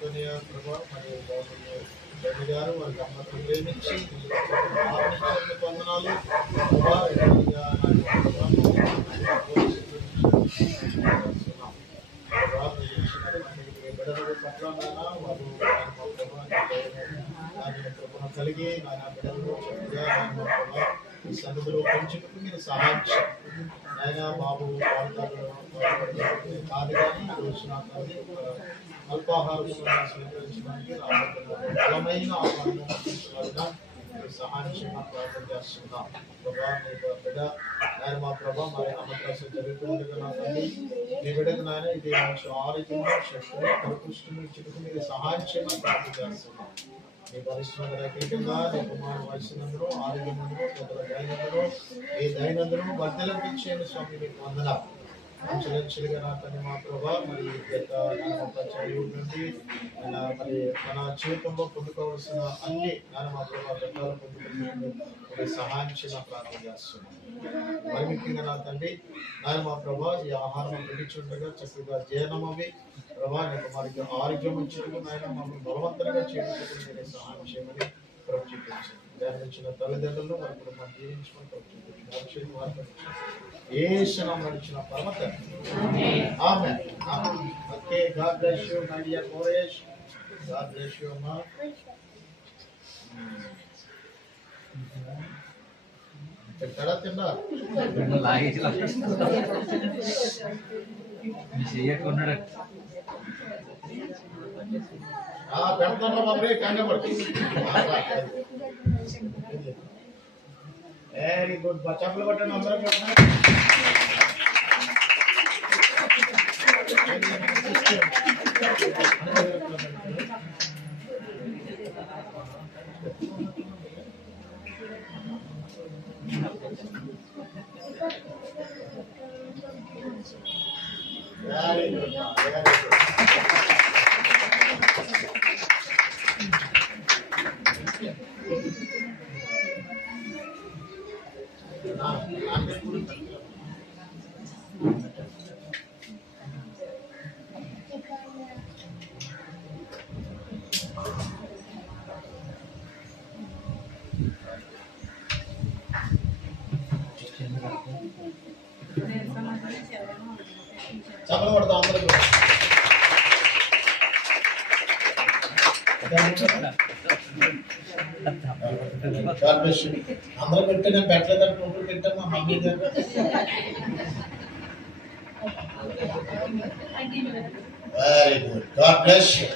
Antonio ప్రభా మరియు రెడ్డి గారు వారి దంపతులు ప్రేమించి వందనాలు బిడ్డల పట్ల వారు కృపను కలిగి ఆయన బిడ్డలు సన్నిధిలో పెంచుటకు మీరు సహాయం ఆయన బాబు కాదు కానీ అల్పాహారం స్వీకరించడానికి బలమైన ఆహారం సహాయం చేయమని ప్రార్థన చేస్తున్నాం. బిడ్డ ఆయన మా ప్రభా మరి అమృతం జరుగుతుండగా నా తల్లి మీ బిడ్డకు నాయన ఇది మంచి ఆరోగ్యంగా శక్తిని పరిపుష్టిని ఇచ్చుటకు మీరు సహాయం చేయమని ప్రార్థన చేస్తున్నాం. మీ పరిశ్రమ రకీకంగా నీ కుమారు వయసునందరూ ఆరోగ్యమందరూ పెద్దల దైనందరూ ఈ దైనందరూ వర్ధలకు ఇచ్చేయండి స్వామి మీకు వందనాలు. అంచెలంచెలుగా నా తల్లి మా ప్రభా మరి చదివి నుండి మరి మన జీవితంలో పొందుకోవాల్సిన అన్ని నేను మా ప్రభా గడ్డాలు పొందుకునే సహాయం చేయడం ప్రార్థన చేస్తున్నాను. మరి ముఖ్యంగా నా తండ్రి నేను మా ప్రభా ఈ ఆహారం పెంచుండగా చక్కగా జీర్ణమవి ప్రభా నేను మనకి ఆరోగ్యం ఇచ్చేందుకు నాయన మమ్మల్ని బలవంతంగా చేయడానికి సహాయం చేయమని ప్రభు చూపించాను. ధ్యానించిన తల్లిదండ్రులు వారి కుటుంబాన్ని జీవించుకొని ప్రభు చూపించారు. ఏసునామములో నడిచిన పరమ తండ్రి amen. Okay, God bless you my dear Koresh. God bless you అమ్మా. ఎక్కడ తిన్నా లాగేసి చేయకున్నాడు పెడతాను బాబే కంగపడి. Very good. చప్పలు కొట్టండి అందరం కొట్టండి. Very good, very good. చప్పలు కొడతాం అందరూ. అందరూ పెట్టి నేను పెట్టలేదని ఫోటో పెట్టాము మమ్మీ దగ్గర. Very good. God bless you.